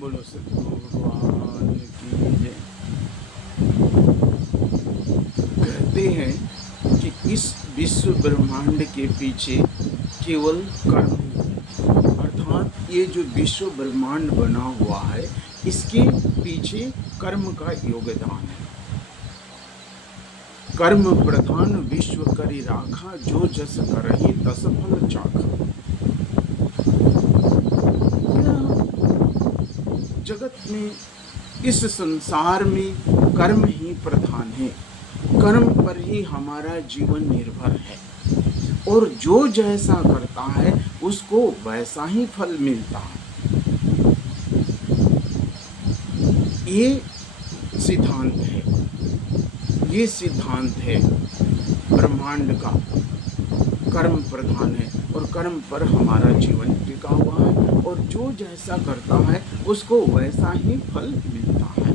बोलो सतगुरु भगवान की जय। कहते हैं कि इस विश्व ब्रह्मांड के पीछे केवल कर्म ही है, अर्थात ये जो विश्व ब्रह्मांड बना हुआ है इसके पीछे कर्म का योगदान है। कर्म प्रधान विश्व करी राखा, जो जस करहि तस फल चाखा। जगत में, इस संसार में कर्म ही प्रधान है। कर्म पर ही हमारा जीवन निर्भर है और जो जैसा करता है उसको वैसा ही फल मिलता है। ये सिद्धांत है, ये सिद्धांत है ब्रह्मांड का। कर्म प्रधान है और कर्म पर हमारा जीवन टिका हुआ है और जो जैसा करता है उसको वैसा ही फल मिलता है।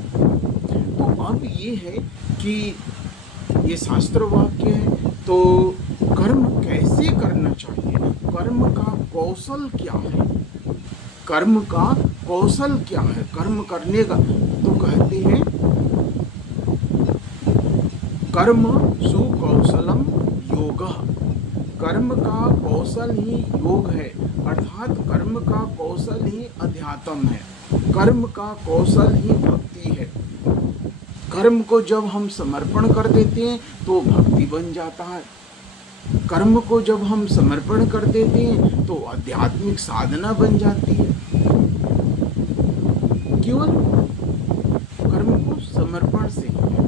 तो अब ये है कि ये शास्त्र वाक्य है, तो कर्म कैसे करना चाहिए, कर्म का कौशल क्या है, कर्म का कौशल क्या है कर्म करने का। तो कहते हैं कर्म सुकौशलम योगः, कर्म का कौशल ही योग है, अर्थात कर्म का कौशल ही अध्यात्म है, कर्म का कौशल ही भक्ति है। कर्म को जब हम समर्पण कर देते हैं तो भक्ति बन जाता है। कर्म को जब हम समर्पण कर देते हैं तो आध्यात्मिक साधना बन जाती है। केवल कर्म को समर्पण से ही है।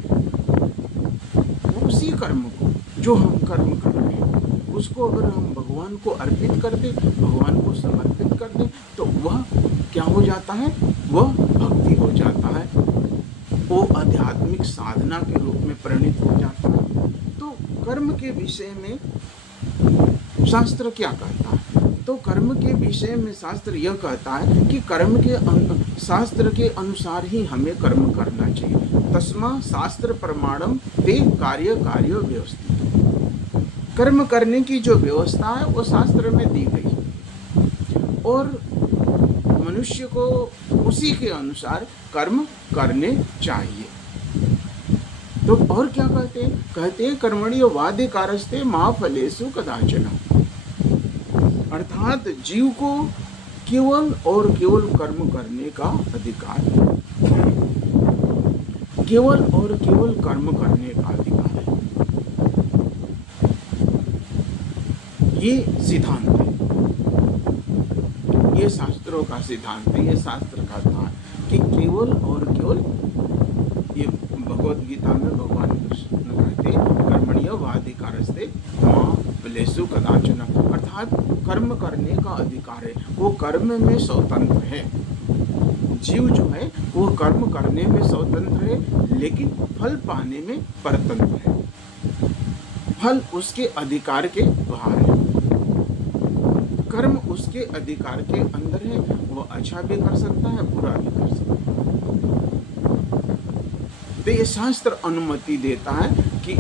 उसी कर्म को जो हम कर्म कर रहे हैं उसको अगर हम भगवान को अर्पित कर दें, भगवान को समर्पित कर दें, तो वह क्या हो जाता है, वह भक्ति हो जाता है, वो आध्यात्मिक साधना के रूप में परिणित हो जाता है। तो कर्म के विषय में शास्त्र क्या कहता है, तो कर्म के विषय में शास्त्र यह कहता है कि कर्म के शास्त्र के अनुसार ही हमें कर्म करना चाहिए। तस्मा शास्त्र प्रमाणम ते कार्य कार्य व्यवस्थित। कर्म करने की जो व्यवस्था है वो शास्त्र में दी गई है और मनुष्य को उसी के अनुसार कर्म करने चाहिए। तो और क्या कहते हैं, कहते हैं कर्मण्यो वाधिकारस्ते मा फलेषु कदाचन, अर्थात जीव को केवल और केवल कर्म करने का अधिकार है, केवल और केवल कर्म करने का अधिकार है। ये सिद्धांत है, ये शास्त्रों का सिद्धांत है। ये शास्त्र कहता है कि केवल और केवल, ये भगवद गीता में भगवान कृष्ण कहते हैं कर्मण्यो वाधिकारस्ते मा फलेषु कदाचन, अर्थात कर्म करने का अधिकार है, वो कर्म में स्वतंत्र है। जीव जो है वो कर्म करने में स्वतंत्र है लेकिन फल पाने में परतंत्र है। फल उसके अधिकार के बाहर है, कर्म उसके अधिकार के अंदर है। वो अच्छा भी कर सकता है, बुरा भी कर सकता है। तो ये शास्त्र अनुमति देता है कि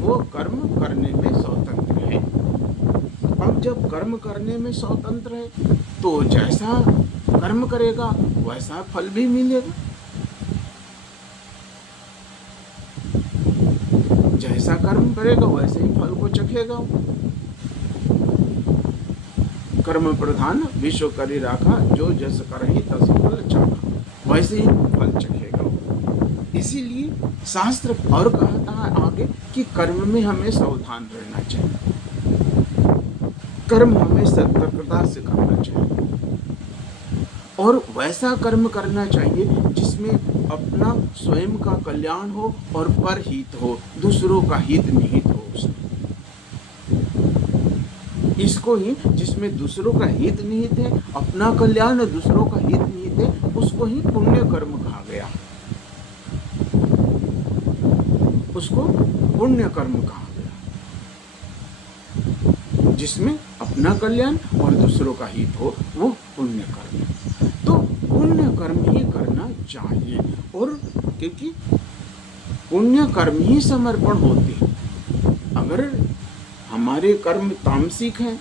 वो कर्म करने में स्वतंत्र है। अब जब कर्म करने में स्वतंत्र है तो जैसा कर्म करेगा वैसा फल भी मिलेगा, जैसा कर्म करेगा वैसे ही फल को चखेगा। कर्म प्रधान विश्व करी राखा, जो जस करहि तस फल चाखा, वैसे ही फल चखेगा। इसीलिए शास्त्र और कहता है आगे कि कर्म में हमें सावधान रहना चाहिए, कर्म हमें सतर्कता से करना चाहिए और वैसा कर्म करना चाहिए जिसमें अपना स्वयं का कल्याण हो और परहित हो, दूसरों का हित निहित हो उसमें। इसको ही, जिसमें दूसरों का हित निहित है, अपना कल्याण और दूसरों का हित निहित है, उसको ही पुण्य कर्म कहा गया, उसको पुण्य कर्म कहा गया। जिसमें अपना कल्याण और दूसरों का हित हो वो पुण्य कर्म। तो पुण्य कर्म ही करना चाहिए, और क्योंकि पुण्य कर्म ही समर्पण होते हैं। अगर हमारे कर्म तामसिक हैं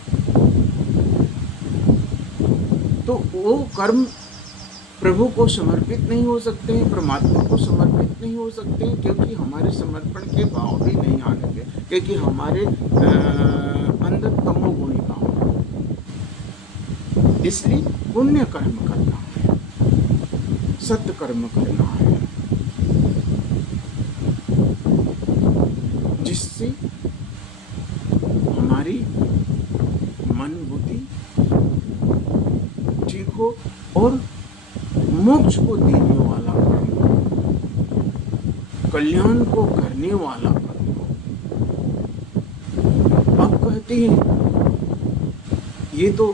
तो वो कर्म प्रभु को समर्पित नहीं हो सकते हैं, परमात्मा को समर्पित नहीं हो सकते हैं, क्योंकि हमारे समर्पण के भाव भी नहीं आने के, क्योंकि हमारे अंदर तमोगुणी भाव है। इसलिए पुण्य कर्म करना है, सत्य कर्म करना है, जिससे हमारी मन बुद्धि ठीक हो और मोक्ष को देने वाला कर्म हो, कल्याण को करने वाला कर्म हो। अब कहते हैं ये तो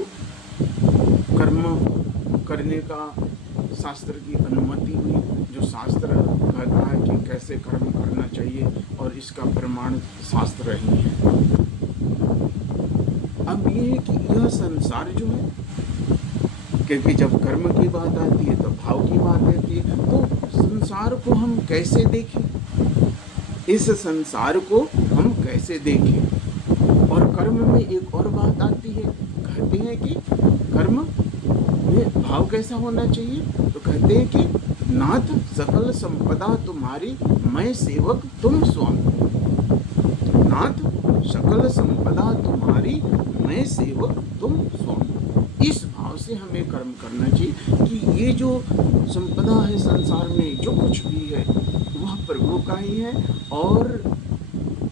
कर्म करने का शास्त्र की अनुमति हुई, जो शास्त्र कहता है कि कैसे कर्म करना चाहिए और इसका प्रमाण शास्त्र ही है। अब ये है कि यह संसार जो है, क्योंकि जब कर्म की बात आती है तो भाव की बात आती है, तो संसार को हम कैसे देखें, इस संसार को हम कैसे देखें। और कर्म में एक और बात आती है, कहते हैं कि कर्म में भाव कैसा होना चाहिए, तो कहते हैं कि नाथ सकल संपदा तुम्हारी, मैं सेवक तुम स्वामी। नाथ सकल संपदा तुम्हारी, मैं सेवक तुम स्वामी। इस भाव से हमें कर्म करना चाहिए कि ये जो संपदा है संसार में, जो कुछ भी है वह प्रभु का ही है, और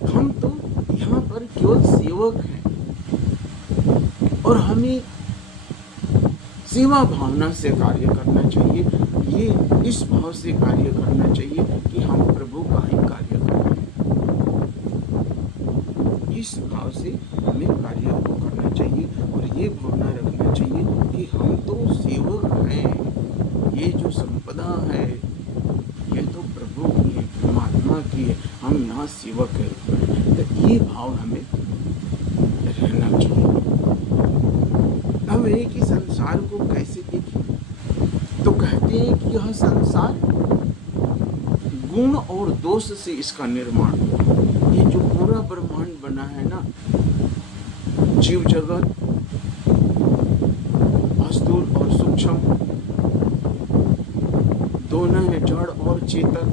हम तो यहाँ पर केवल सेवक हैं, और हमें सेवा भावना से कार्य करना चाहिए। ये इस भाव से कार्य करना चाहिए कि हम प्रभु का ही कार्य करें। इस भाव से हमें कार्य को करना चाहिए और ये भावना रखना चाहिए कि हम तो सेवक हैं, ये जो संपदा है ये तो प्रभु की है, परमात्मा की है, हम यहाँ सेवक है। तो ये भाव हमें रहना चाहिए। अब है कि संसार को कैसे देखें, तो कहते हैं कि यह संसार गुण और दोष से इसका निर्माण हुआ। ये जो पूरा ब्रह्मांड बना है ना, जीव जगत, स्थूल और सूक्ष्म दोनों है, जड़ और चेतन।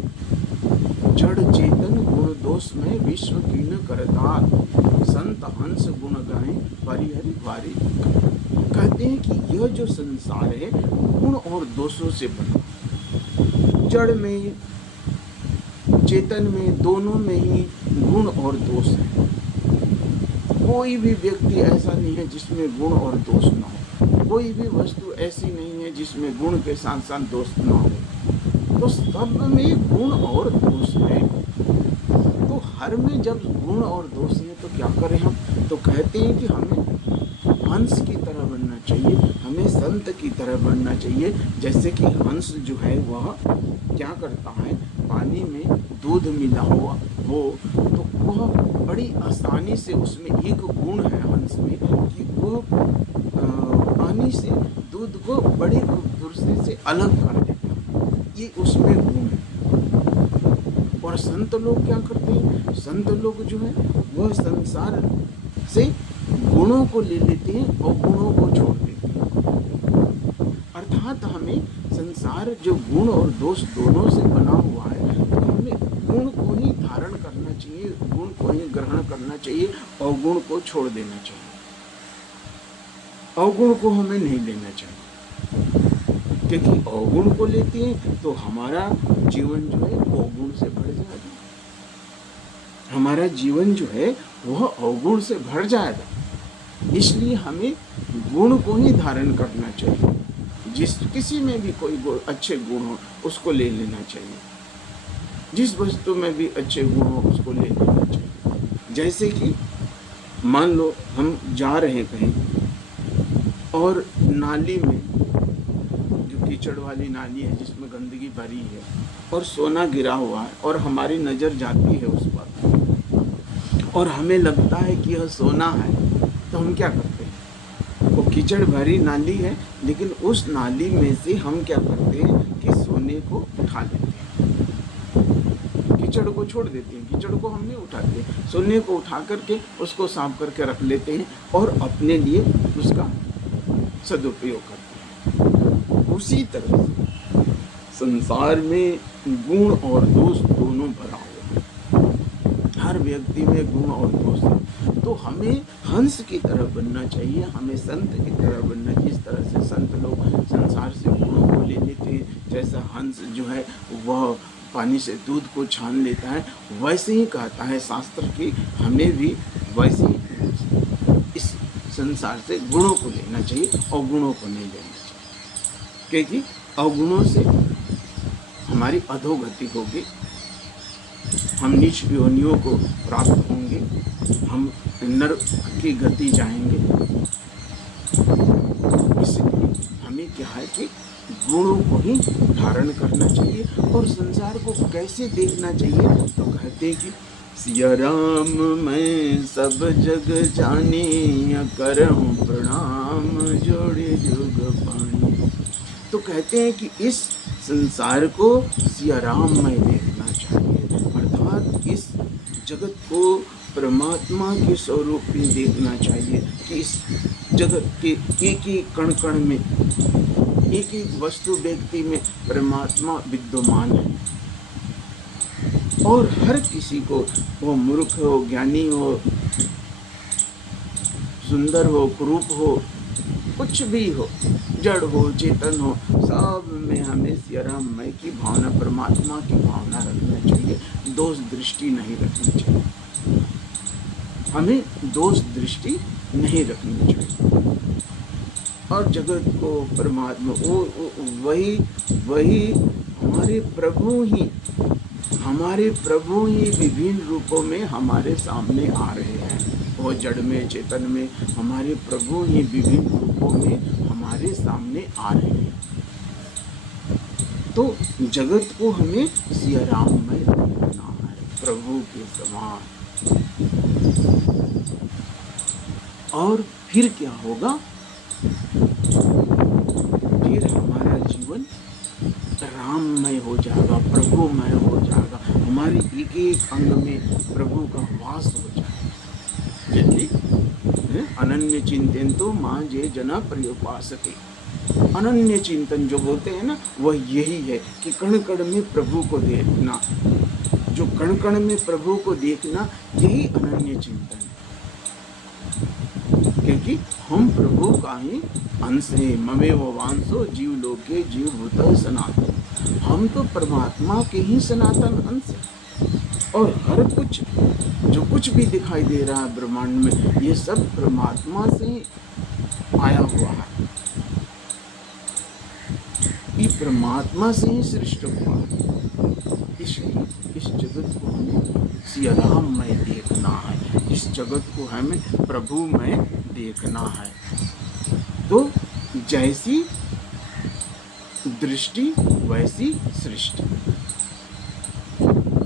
जड़ चेतन गुण दोष में विश्व कीन करतार, संत हंस गुण गाएं परिहरि वारी। कहते हैं कि यह जो संसार है गुण और दोषों से बना, जड़ में चेतन में दोनों में ही गुण और दोष है। कोई भी व्यक्ति ऐसा नहीं है जिसमें गुण और दोष ना हो, कोई भी वस्तु ऐसी नहीं है जिसमें गुण के साथ साथ दोष ना हो। तो सब में गुण और दोष है। तो हर में जब गुण और दोष है तो क्या करें हम, तो कहते हैं कि हमें हंस की तरह बनना चाहिए, हमें संत की तरह बनना चाहिए। जैसे कि हंस जो है वह क्या करता है, पानी में दूध मिला हुआ हो तो वह बड़ी आसानी से, उसमें एक गुण है हंस में कि वह पानी से दूध को बड़ी खूबसूरती से अलग कर देता है, ये उसमें गुण है। और संत लोग क्या करते हैं, संत लोग जो है वह संसार से गुणों को ले लेते हैं और गुणों को छोड़ देते हैं। अर्थात हमें संसार जो गुण और दोष दोनों से बना हुआ है, तो हमें गुण को ही धारण करना चाहिए, गुण को ही ग्रहण करना चाहिए, अवगुण को छोड़ देना चाहिए। अवगुण को हमें नहीं लेना चाहिए, क्योंकि अवगुण को लेते हैं तो हमारा जीवन जो है अवगुण से भर जाएगा। हमारा जीवन जो है वह अवगुण से भर जाएगा। इसलिए हमें गुण को ही धारण करना चाहिए। जिस किसी में भी कोई अच्छे गुण हो उसको ले लेना चाहिए, जिस वस्तु में भी अच्छे गुण हो उसको ले लेना चाहिए। जैसे कि मान लो हम जा रहे हैं कहीं और नाली में, जो कीचड़ वाली नाली है जिसमें गंदगी भरी है और सोना गिरा हुआ है और हमारी नज़र जाती है उस पर और हमें लगता है कि यह सोना है, तो हम क्या करते हैं, वो कीचड़ भरी नाली है लेकिन उस नाली में से हम क्या करते हैं कि सोने को उठा लेते हैं, कीचड़ को छोड़ देते हैं, कीचड़ को हम नहीं उठाते, सोने को उठा करके उसको साफ करके रख लेते हैं और अपने लिए उसका सदुपयोग करते हैं। उसी तरह से संसार में गुण और दोष दोनों भरा हुआ है। हर व्यक्ति में गुण और दोष है। तो हमें हंस की तरह बनना चाहिए, हमें संत की तरह बनना चाहिए। जिस तरह से संत लोग संसार से गुणों को ले लेते हैं, जैसा हंस जो है वह पानी से दूध को छान लेता है, वैसे ही कहता है शास्त्र कि हमें भी वैसे ही इस संसार से गुणों को लेना चाहिए, अवगुणों को नहीं लेना चाहिए। क्योंकि अवगुणों से हमारी अधोगति होगी, हम नीच योनियों को प्राप्त होंगे, हम नरक की गति जाएंगे। इसलिए हमें क्या है कि गुणों को ही धारण करना चाहिए। और संसार को कैसे देखना चाहिए, तो कहते कि सिया राम मैं सब जग जाने, करहूँ प्रणाम जोड़े जुग पानी। तो कहते हैं कि इस संसार को सिया राम में देखना चाहिए, अर्थात इस जगत को परमात्मा के स्वरूप में देखना चाहिए कि इस जगत के एक एक कण कण में, एक एक वस्तु व्यक्ति में परमात्मा विद्यमान है। और हर किसी को, वो मूर्ख हो, ज्ञानी हो, सुंदर हो, कुरूप हो, कुछ भी हो, जड़ हो, चेतन हो, सब में हमें सियाराममय की भावना, परमात्मा की भावना रखना चाहिए। दोष दृष्टि नहीं रखनी चाहिए, हमें दोष दृष्टि नहीं रखनी चाहिए। और जगत को परमात्मा वही हमारे प्रभु ही विभिन्न रूपों में हमारे सामने आ रहे हैं। वो जड़ में, चेतन में हमारे प्रभु ही विभिन्न रूपों में हमारे सामने आ रहे हैं। तो जगत को हमें सियाराममय देखना है, प्रभु के समान। और फिर क्या होगा, फिर हमारा जीवन राममय हो जाएगा, प्रभुमय हो जाएगा, हमारे एक एक अंग में प्रभु का वास हो जाएगा। जल्दी अनन्य चिंतन तो माँ जे जना पर्युपासते। अनन्य चिंतन जो बोलते हैं ना, वह यही है कि कण कण में प्रभु को देखना। जो कण कण में प्रभु को देखना, यही अनन्य चिंतन है। क्योंकि हम प्रभु का ही अंश है। ममेव वांसो जीव लोके जीव भूत सनातन। हम तो परमात्मा के ही सनातन अंश है। और हर कुछ, जो कुछ भी दिखाई दे रहा है ब्रह्मांड में, ये सब परमात्मा से आया हुआ है, ये परमात्मा से ही सृष्टि हुआ है। इसलिए इस जगत को हमें सियाराममय देखना है, इस जगत को हमें प्रभुमय देखना है। तो जैसी दृष्टि वैसी सृष्टि,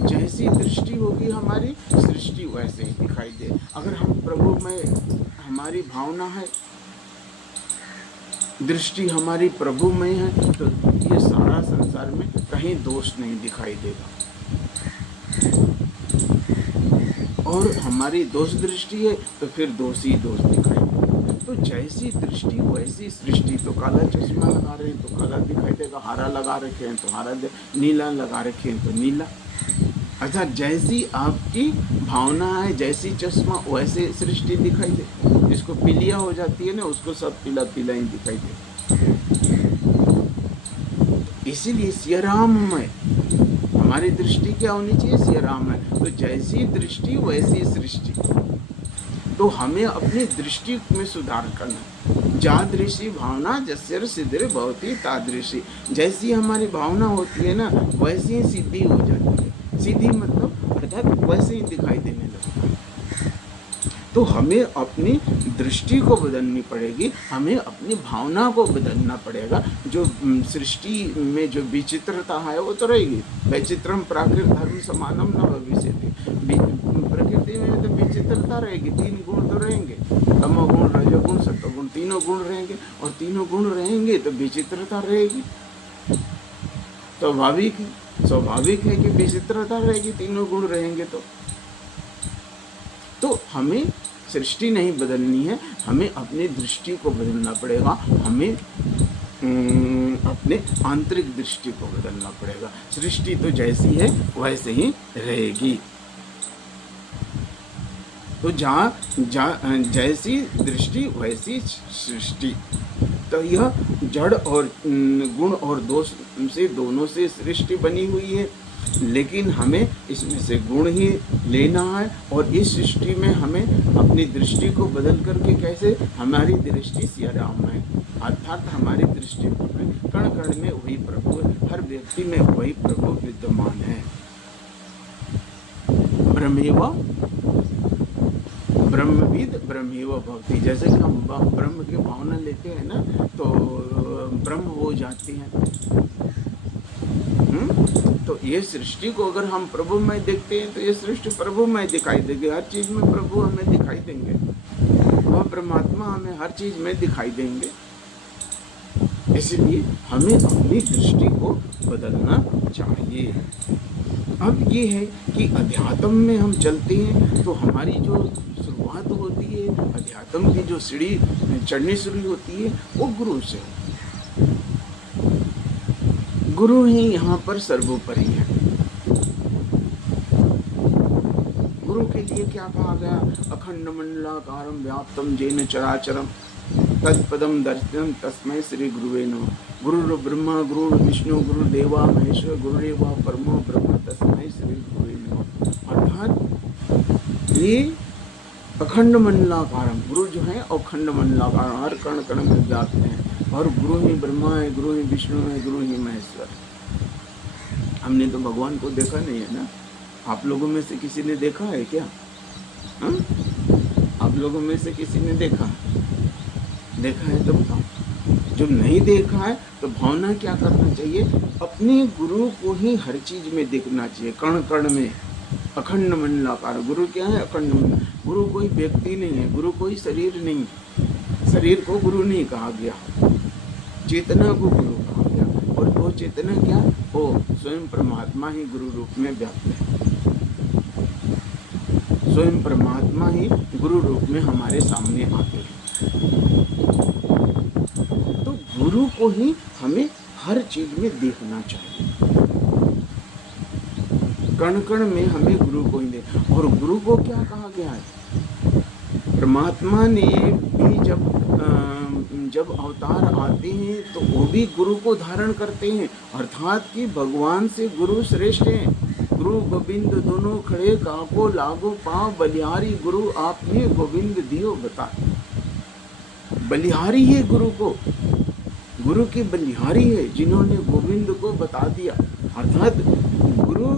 जैसी दृष्टि होगी हमारी, सृष्टि वैसे ही दिखाई दे। अगर हम प्रभुमय, हमारी भावना है, दृष्टि हमारी प्रभुमय है, तो ये सारा संसार में कहीं दोष नहीं दिखाई देगा। और हमारी दोष दृष्टि है तो फिर दोष ही दोष दिखाई देगा। तो जैसी दृष्टि वैसी सृष्टि। तो काला चश्मा लगा रहे हैं तो काला दिखाई देगा, हरा लगा रखे हैं तो हरा, नीला लगा रखे हैं तो नीला। अर्थात जैसी आपकी भावना है, जैसी चश्मा, वैसे सृष्टि दिखाई दे। जिसको पीलिया हो जाती है ना, उसको सब पीला पीला ही दिखाई दे। इसीलिए सियाराममय हमारी दृष्टि क्या होनी चाहिए, सियाराममय। तो जैसी दृष्टि वैसी सृष्टि। तो हमें अपनी दृष्टि में सुधार करना। जादृशी भावना जस्यर सिद्धिर भवति तादृशी। जैसी हमारी भावना होती है ना, वैसी ही सिद्धि हो जाती है। सिद्धि मतलब अर्थात वैसे ही दिखाई देने लगता है। तो हमें अपनी दृष्टि को बदलनी पड़ेगी, हमें अपनी भावना को बदलना पड़ेगा। जो सृष्टि में जो विचित्रता है वो तो रहेगी। वैचित्रम प्राकृत धर्म समानम न भविष्यति। प्रकृति में तो विचित्रता रहेगी, 3 गुण तो रहेंगे, तमोगुण, रजोगुण, सत्वगुण, तीनों गुण रहेंगे। और तीनों गुण रहेंगे तो विचित्रता रहेगी। स्वाभाविक है कि विचित्रता रहेगी, तीनों गुण रहेंगे। तो हमें सृष्टि नहीं बदलनी है, हमें अपनी दृष्टि को बदलना पड़ेगा। हमें अपने आंतरिक दृष्टि को बदलना पड़ेगा। सृष्टि तो जैसी है वैसे ही रहेगी। तो जैसी दृष्टि वैसी सृष्टि। तो यह जड़ और गुण और दोष से दोनों से सृष्टि बनी हुई है, लेकिन हमें इसमें से गुण ही लेना है। और इस सृष्टि में हमें अपनी दृष्टि को बदल करके कैसे, हमारी दृष्टि सिया राम है, अर्थात हमारी दृष्टि में कण कण में वही प्रभु, हर व्यक्ति में वही प्रभु विद्यमान है। ब्रह्मविद ब्रह्मेव भवति। जैसे कि हम ब्रह्म की भावना लेते हैं ना, तो ब्रह्म हो जाते हैं। तो ये सृष्टि को अगर हम प्रभुमय देखते हैं तो ये सृष्टि प्रभुमय दिखाई देगी। हर चीज में प्रभु हमें दिखाई देंगे, वह परमात्मा हमें हर चीज में दिखाई देंगे। इसलिए हमें अपनी दृष्टि को बदलना चाहिए। अब ये है कि अध्यात्म में हम चलते हैं तो हमारी जो शुरुआत होती है, अध्यात्म की जो सीढ़ी चढ़नी शुरू होती है, वो गुरु से होती है। गुरु ही यहाँ पर सर्वोपरि है। गुरु के लिए क्या कहा गया? अखंड मंडलाकारं व्याप्तं येन चराचरं तत्पदं दर्शितं तस्मै श्री गुरुवे नमः। गुरु ब्रह्मा गुरु विष्णु गुरु देवा महेश्वर गुरुरेवा परमो ब्रह्म तस्मै श्री गुरुवे नमः। अर्थात ये अखंड मंडलाकारम, गुरु जो है अखंड मंडलाकार, हर कण कण में व्याप्त है। और गुरु ही ब्रह्मा है, गुरु ही विष्णु है, गुरु ही महेश्वर। हमने तो भगवान को देखा नहीं है ना। आप लोगों में से किसी ने देखा है क्या? हा? आप लोगों में से किसी ने देखा है तो बताओ। जब नहीं देखा है तो भावना क्या करना चाहिए? अपने गुरु को ही हर चीज में देखना चाहिए, कण कण में। अखंड मंडलाकार, गुरु क्या है? अखंड मंडल। गुरु कोई व्यक्ति नहीं है, गुरु कोई शरीर नहीं, शरीर को गुरु नहीं कहा गया, चेतना को गुरु कहा गया। और वो चेतना क्या? वो स्वयं परमात्मा ही गुरु रूप में व्याप्त है। स्वयं परमात्मा ही गुरु रूप में हमारे सामने आते हैं। तो गुरु को ही हमें हर चीज में देखना चाहिए, कण कण में हमें गुरु को ही दे। और गुरु को क्या कहा गया है? परमात्मा ने भी जब अवतार आते हैं तो वो भी गुरु को धारण करते हैं, अर्थात कि भगवान से गुरु श्रेष्ठ हैं। गुरु गोविंद दोनों खड़े, काको लागो पाँव, बलिहारी गुरु आपने गोविंद दियो बता। बलिहारी है गुरु को, गुरु की बलिहारी है जिन्होंने गोविंद को बता दिया। अर्थात गुरु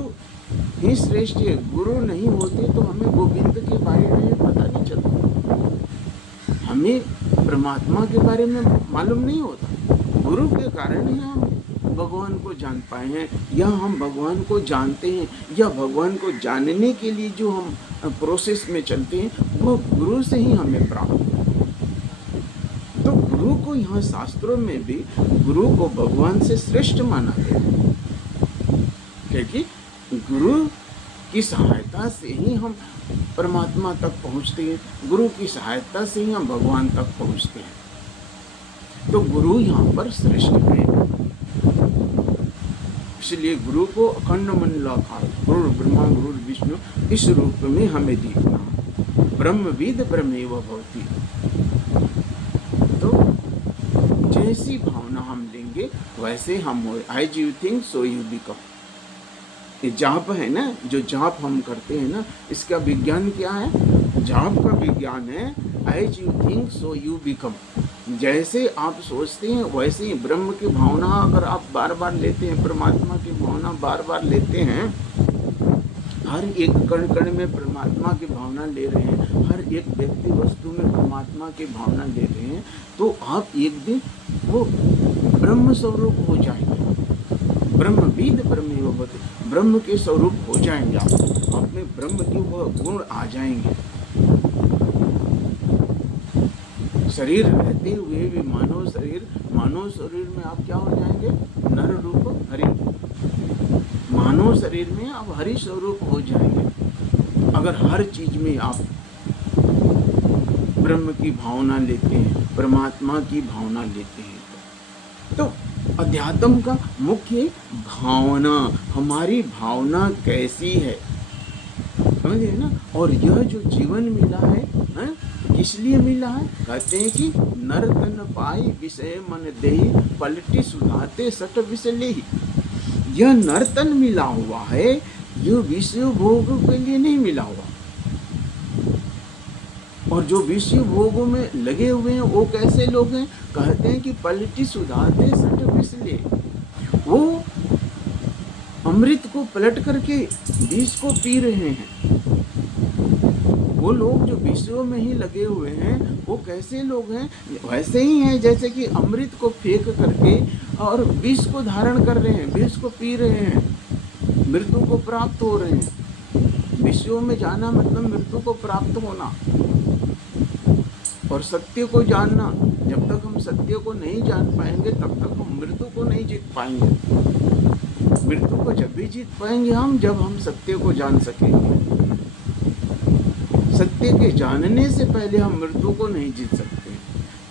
ही श्रेष्ठ है। गुरु नहीं होते तो हमें गोविंद के बारे में पता नहीं चलता, हमें परमात्मा के बारे में मालूम नहीं होता। गुरु के कारण ही हम भगवान को जान पाए हैं, या हम भगवान को जानते हैं, या भगवान को जानने के लिए जो हम प्रोसेस में चलते हैं वो गुरु से ही हमें प्राप्त है। तो गुरु को यहाँ शास्त्रों में भी गुरु को भगवान से श्रेष्ठ माना गया, क्योंकि गुरु की सहायता से ही हम परमात्मा तक पहुँचते हैं, गुरु की सहायता से ही हम भगवान तक पहुँचते हैं। तो गुरु यहाँ पर श्रेष्ठ है। इसलिए गुरु को अखंड मंडलाकार, गुरु ब्रह्मा गुरु विष्णु, इस रूप में हमें देखना। ब्रह्मविद ब्रह्मेव भवति। तो जैसी भावना हम लेंगे वैसे हम हो। As you think so you become. ये जाप है ना, जो जाप हम करते हैं ना, इसका विज्ञान क्या है? जाप का विज्ञान है as you think so you become. जैसे आप सोचते हैं वैसे ही ब्रह्म की भावना अगर आप बार बार लेते हैं, परमात्मा की भावना बार बार लेते हैं, हर एक कण कण में परमात्मा की भावना ले रहे हैं, हर एक व्यक्ति वस्तु में परमात्मा की भावना ले रहे हैं, तो आप एक दिन वो ब्रह्म स्वरूप हो जाएंगे। ब्रह्मविद ब्रह्मेव भवति, ब्रह्म के स्वरूप हो जाएंगे आप में ब्रह्म के वो गुण आ जाएंगे। शरीर रहते हुए भी मानव शरीर में आप क्या हो जाएंगे? नर रूप हरि। मानव शरीर में आप हरि स्वरूप हो जाएंगे अगर हर चीज में आप ब्रह्म की भावना लेते हैं, परमात्मा की भावना लेते हैं। तो अध्यात्म का मुख्य भावना, हमारी भावना कैसी है, समझे ना। और यह जो जीवन मिला है, किस लिए मिला है? कहते हैं कि नर तन पाई विषय मन देहि, पलटी सुधाते सट विषय लेहि। यह नर्तन मिला हुआ है, यह विषय भोग के लिए नहीं मिला हुआ। और जो विषय भोगों में लगे हुए हैं वो कैसे लोग हैं? कहते हैं कि पलटी सुधाते सट विषय ले, वो अमृत को पलट करके विष को पी रहे हैं। वो लोग जो विषयों में ही लगे हुए हैं वो कैसे लोग हैं? वैसे ही हैं जैसे कि अमृत को फेंक करके और विष को धारण कर रहे हैं, विष को पी रहे हैं, मृत्यु को प्राप्त हो रहे हैं। विषयों में जाना मतलब मृत्यु को प्राप्त होना और सत्य को जानना। जब तक हम सत्य को नहीं जान पाएंगे तब तक हम मृत्यु को नहीं जीत पाएंगे। मृत्यु को जब भी जीत पाएंगे हम, जब हम सत्य को जान सकेंगे। सत्य के जानने से पहले हम मृत्यु को नहीं जीत सकते।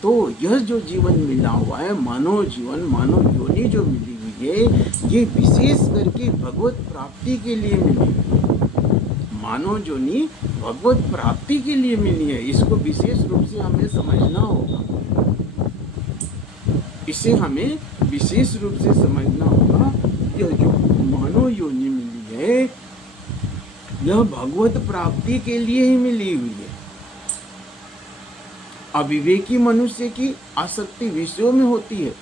तो यह जो जीवन मिला हुआ है, मानव जीवन, मानव योनि जो मिली हुई है, ये विशेष करके भगवत प्राप्ति के लिए मिली है। मानव योनि भगवत प्राप्ति के लिए मिली है, इसको विशेष रूप से हमें समझना होगा। इसे हमें विशेष रूप से समझना होगा। यह जो मानव योनि मिली है, यह भगवत प्राप्ति के लिए ही मिली हुई है। अविवेकी मनुष्य की आसक्ति विषयों में होती है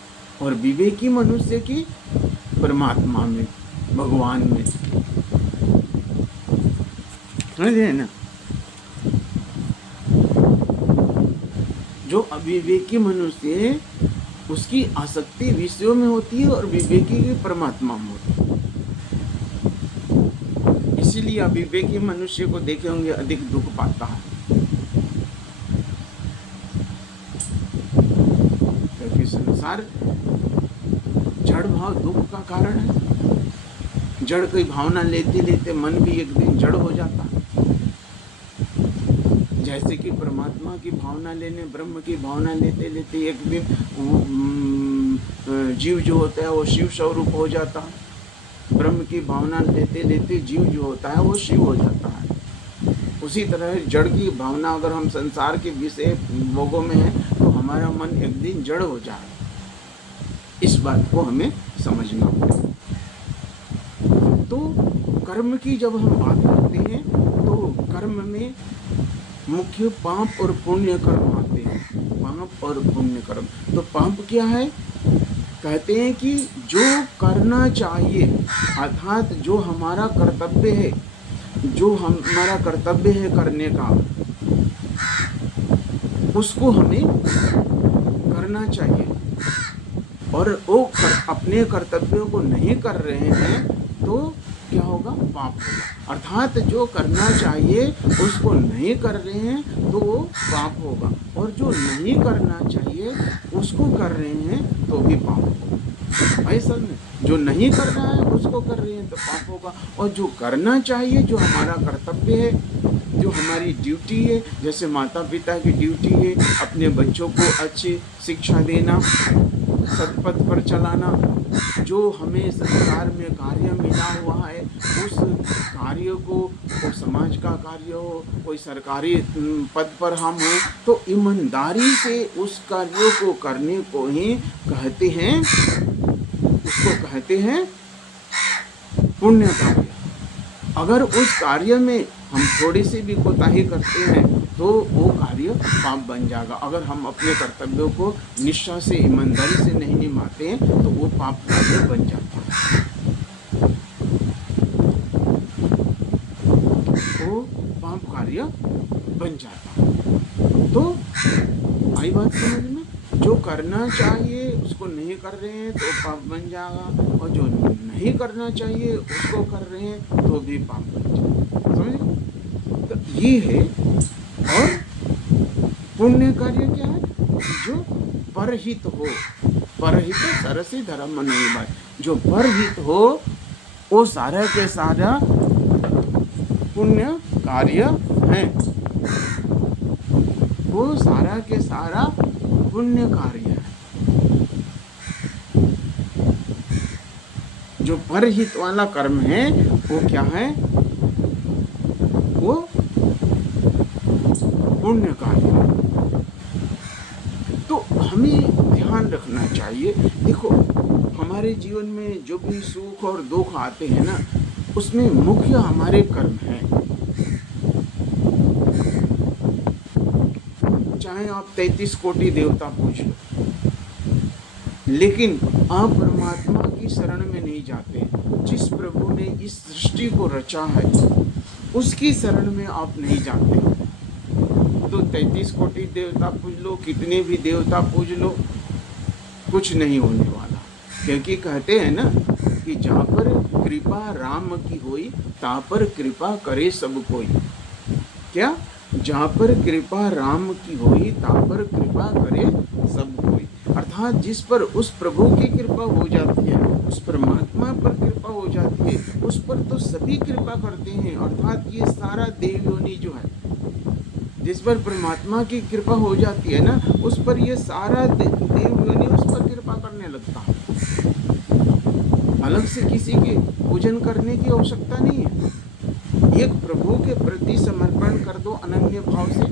और विवेकी मनुष्य की परमात्मा में, भगवान में, है ना। जो अविवेकी मनुष्य है उसकी आसक्ति विषयों में होती है और विवेकी की परमात्मा में होती है। इसीलिए अविवेकी मनुष्य को देखे होंगे अधिक दुख पाता है, क्योंकि संसार जड़ भाव दुख का कारण है। जड़ की भावना लेते लेते मन भी एक दिन जड़ हो जाता है। जैसे कि परमात्मा की भावना लेने, ब्रह्म की भावना लेते लेते एक दिन जीव जो होता है वो शिव स्वरूप हो जाता है। ब्रह्म की भावना लेते लेते जीव जो होता है वो शिव हो जाता है। उसी तरह जड़ की भावना अगर हम संसार के विषय भोगों में है तो हमारा मन एक दिन जड़ हो जाए। इस बात को हमें समझना होगा। तो कर्म की जब हम बात करते हैं तो कर्म में मुख्य पाप और पुण्य कर्म आते हैं। पाप और पुण्य कर्म। तो पाप क्या है? कहते हैं कि जो करना चाहिए, अर्थात जो हमारा कर्तव्य है, जो हमारा कर्तव्य है करने का, उसको हमें करना चाहिए। और वो अपने कर्तव्यों को नहीं कर रहे हैं तो क्या होगा? पाप होगा। अर्थात जो करना चाहिए उसको नहीं कर रहे हैं तो वो पाप होगा, और जो नहीं करना चाहिए उसको कर रहे हैं तो भी पाप होगा। ऐसा नहीं, जो नहीं कर रहा है उसको कर रहे हैं तो पाप होगा, और जो करना चाहिए, जो हमारा कर्तव्य है, जो हमारी ड्यूटी है, जैसे माता पिता की ड्यूटी है अपने बच्चों को अच्छी शिक्षा देना, सतपथ पर चलाना, जो हमें संसार में कार्य मिला हुआ है उस कार्य को, कोई समाज का कार्य हो, कोई सरकारी पद पर हम हो, तो ईमानदारी से उस कार्यों को करने को ही कहते हैं, उसको कहते हैं पुण्य कार्य। अगर उस कार्य में हम थोड़ी सी भी कोताही करते हैं तो वो कार्य पाप बन जाएगा। अगर हम अपने कर्तव्यों को निष्ठा से, ईमानदारी से नहीं निभाते हैं तो वो पाप कार्य बन जाता है, वो पाप कार्य बन जाता है। तो आई बात समझ में? जो करना चाहिए उसको नहीं कर रहे हैं तो पाप बन जाएगा, और जो नहीं करना चाहिए उसको कर रहे हैं तो भी पाप बन जाएगा। समझे? तो ये है। और पुण्य कार्य क्या है? जो परहित हो, परहित सरसी धर्म नहीं भाई, जो परहित हो वो सारा के सारा पुण्य कार्य है, वो सारा के सारा पुण्य कार्य है। जो परहित वाला कर्म है वो क्या है? वो पुण्य कार्य। तो हमें ध्यान रखना चाहिए। देखो, हमारे जीवन में जो भी सुख और दुख आते हैं ना, उसमें मुख्य हमारे कर्म हैं। चाहे आप 33 कोटि देवता पूछ लो, लेकिन आप परमात्मा की शरण में नहीं जाते। जिस प्रभु ने इस सृष्टि को रचा है उसकी शरण में आप नहीं जाते। तो 33 कोटि देवता पूज लो, कितने भी देवता पूज लो, कुछ नहीं होने वाला। क्योंकि कहते हैं ना कि जहाँ पर कृपा राम की होई तहाँ पर कृपा करे सब कोई। क्या? जहाँ पर कृपा राम की होई तहाँ पर कृपा करे सब कोई। अर्थात जिस पर उस प्रभु की कृपा हो जाती है, उस परमात्मा पर कृपा हो जाती है, उस पर तो सभी कृपा करते हैं। अर्थात ये सारा देव योनि जो है, जिस पर परमात्मा की कृपा हो जाती है ना, उस पर ये सारा देव योनि उस पर कृपा करने लगता है। अलग से किसी के पूजन करने की आवश्यकता नहीं है। एक प्रभु के प्रति समर्पण कर दो अनन्य भाव से,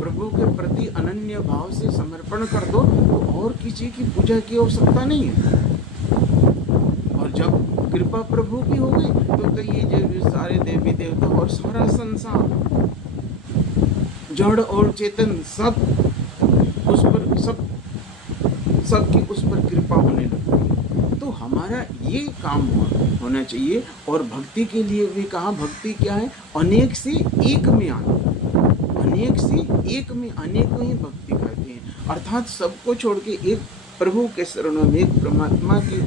प्रभु के प्रति अनन्य भाव से समर्पण कर दो, तो और किसी की पूजा की आवश्यकता नहीं है। और जब कृपा प्रभु की हो गई तो ये जो सारे देवी देवता और सारा संसार, जड़ और चेतन, सब उस पर सबकी उस पर कृपा होने लगती है। तो हमारा ये काम होना चाहिए। और भक्ति के लिए भी कहा, भक्ति क्या है? अनेक से एक में आना। अनेक से एक में आने को ही भक्ति कहते हैं। अर्थात सबको छोड़ के एक प्रभु के चरणों में, एक परमात्मा के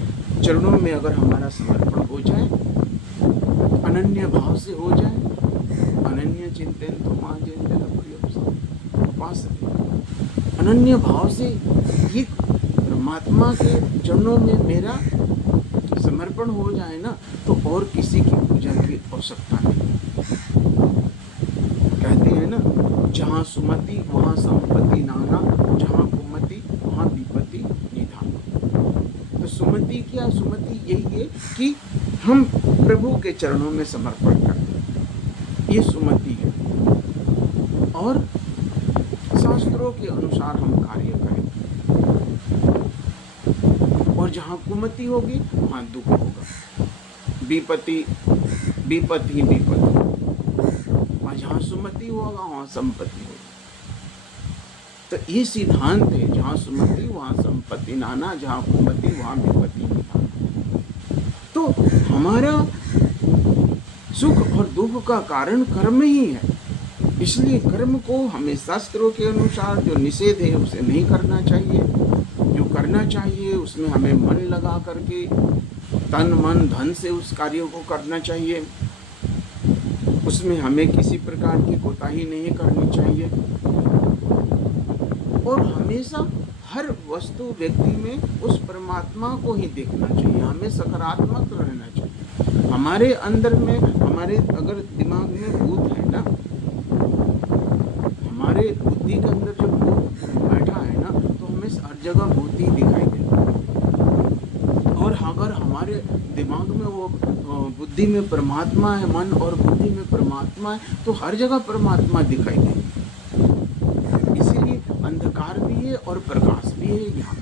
चरणों में अगर हमारा समर्पण हो जाए, अनन्य भाव से हो जाए, अनन्य चिंतन तो मां चिंतन अनन्य भाव से एक परमात्मा के चरणों में मेरा समर्पण हो जाए ना, तो और किसी की पूजा की आवश्यकता नहीं। कहते हैं ना, जहाँ सुमति वहाँ संपत्ति नाना, जहाँ कुमति वहाँ विपत्ति निधान। तो सुमति क्या? सुमति यही है कि हम प्रभु के चरणों में समर्पण करें, ये सुमति है। और शास्त्रों के अनुसार हम कार्य करें। और जहाँ कुमति होगी वहाँ दुख होगा, विपत्ति विपत्ति विपत्ति। और जहाँ सुमति होगा वहाँ संपत्ति होगी। तो ये सिद्धांत है, जहाँ सुमति वहाँ संपत्ति नाना, जहाँ कुमति वहाँ विपत्ति नाना। तो हमारा सुख और दुख का कारण कर्म ही है। इसलिए कर्म को हमें शास्त्रों के अनुसार जो निषेध है उसे नहीं करना चाहिए। जो करना चाहिए उसमें हमें मन लगा करके, तन मन धन से उस कार्य को करना चाहिए। उसमें हमें किसी प्रकार की कोताही नहीं करनी चाहिए। और हमेशा हर वस्तु व्यक्ति में उस परमात्मा को ही देखना चाहिए। हमें सकारात्मक रहना चाहिए। हमारे अंदर में, हमारे अगर दिमाग में भूत है ना, हमारे बुद्धि के अंदर जो भूत बैठा है ना, तो हमें हर जगह भूत ही दिखाई देता है। और अगर हमारे दिमाग में वो बुद्धि में परमात्मा है, मन और बुद्धि में परमात्मा है, तो हर जगह परमात्मा दिखाई देता है। इसीलिए अंधकार भी है और प्रकाश भी है, यहाँ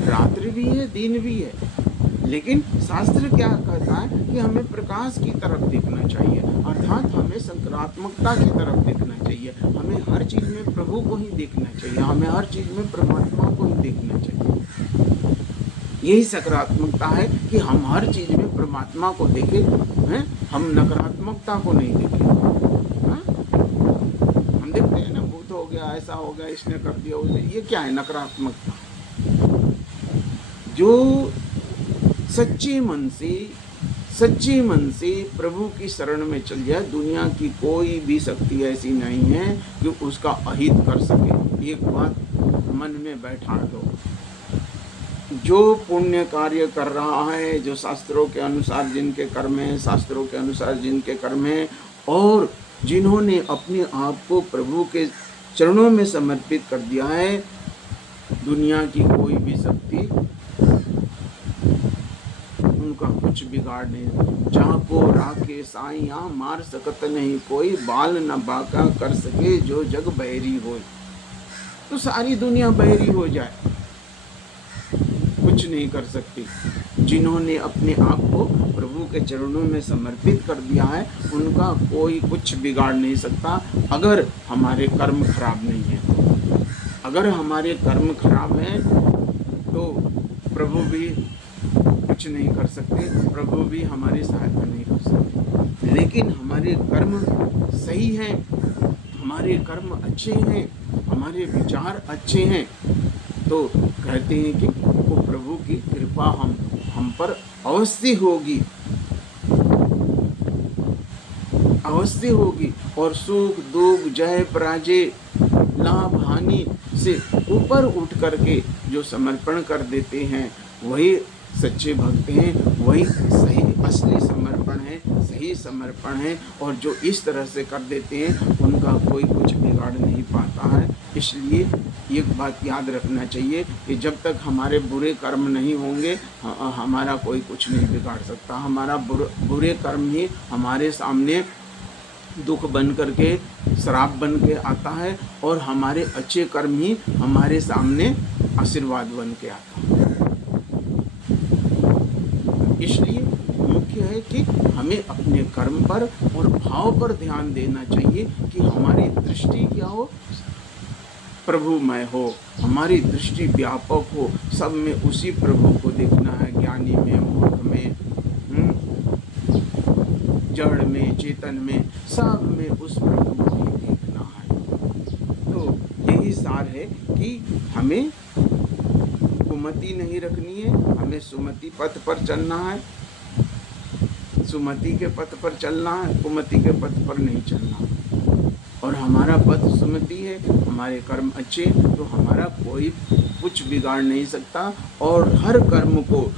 रात्रि भी है, दिन भी है। लेकिन शास्त्र क्या कहता है कि हमें प्रकाश की तरफ देखना चाहिए, अर्थात हमें सकारात्मकता की तरफ देखना चाहिए। हमें हर चीज़ में प्रभु को ही देखना चाहिए, हमें हर चीज़ में परमात्मा को ही देखना चाहिए। यही सकारात्मकता है कि हम हर चीज़ में परमात्मा को देखें, हैं? हम नकारात्मकता को नहीं देखें। हाँ? हम देखते हैं ना, भूत हो गया, ऐसा हो गया, इसने कर दिया, उसने, ये क्या है? नकारात्मकता। जो सच्चे मन से प्रभु की शरण में चल जाए, दुनिया की कोई भी शक्ति ऐसी नहीं है कि उसका अहित कर सके। एक बात मन में बैठा दो, जो पुण्य कार्य कर रहा है, जो शास्त्रों के अनुसार जिनके कर्म हैं, शास्त्रों के अनुसार जिनके कर्म हैं, और जिन्होंने अपने आप को प्रभु के चरणों में समर्पित कर दिया है, दुनिया की कोई भी शक्ति का कुछ बिगाड़ नहीं। जाको राखे साइया मार सकत नहीं कोई, बाल न बाका कर सके जो जग बहरी होए। तो सारी दुनिया बहरी हो जाए, कुछ नहीं कर सकती। जिन्होंने अपने आप को प्रभु के चरणों में समर्पित कर दिया है, उनका कोई कुछ बिगाड़ नहीं सकता, अगर हमारे कर्म खराब नहीं है। अगर हमारे कर्म खराब हैं तो प्रभु भी कुछ नहीं कर सकते, प्रभु भी हमारी सहायता नहीं कर सकते। लेकिन हमारे कर्म सही हैं, हमारे कर्म अच्छे हैं, हमारे विचार अच्छे हैं, तो कहते हैं कि वो प्रभु की कृपा हम पर अवश्य होगी, अवश्य होगी। और सुख दुख जय पराजय लाभ हानि से ऊपर उठ करके जो समर्पण कर देते हैं, वही सच्चे भक्त हैं, वही सही असली समर्पण है, सही समर्पण है। और जो इस तरह से कर देते हैं, उनका कोई कुछ बिगाड़ नहीं पाता है। इसलिए एक बात याद रखना चाहिए कि जब तक हमारे बुरे कर्म नहीं होंगे, हमारा कोई कुछ नहीं बिगाड़ सकता। हमारा बुरे कर्म ही हमारे सामने दुख बन करके, श्राप बन के आता है, और हमारे अच्छे कर्म ही हमारे सामने आशीर्वाद बन के आता है। इसलिए मुख्य है कि हमें अपने कर्म पर और भाव पर ध्यान देना चाहिए कि हमारी दृष्टि क्या हो, प्रभुमय हो, हमारी दृष्टि व्यापक हो, सब में उसी प्रभु को देखना है। ज्ञानी में, मूर्ख में, जड़ में, चेतन में, सब में उस प्रभु को ही देखना है। तो यही सार है कि हमें कुमति नहीं रखनी है, हमें सुमति पथ पर चलना है। सुमति के पथ पर चलना है, कुमति के पथ पर नहीं चलना। और हमारा पथ सुमति है, हमारे कर्म अच्छे, तो हमारा कोई कुछ बिगाड़ नहीं सकता। और हर कर्म को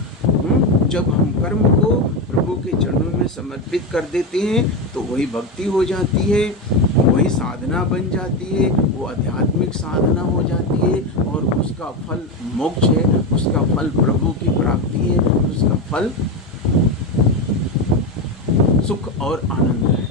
जब हम कर्म को प्रभु के चरणों में समर्पित कर देते हैं, तो वही भक्ति हो जाती है, वही साधना बन जाती है, वो आध्यात्मिक साधना हो जाती है। और उसका फल मोक्ष है, उसका फल प्रभु की प्राप्ति है, उसका फल सुख और आनंद है।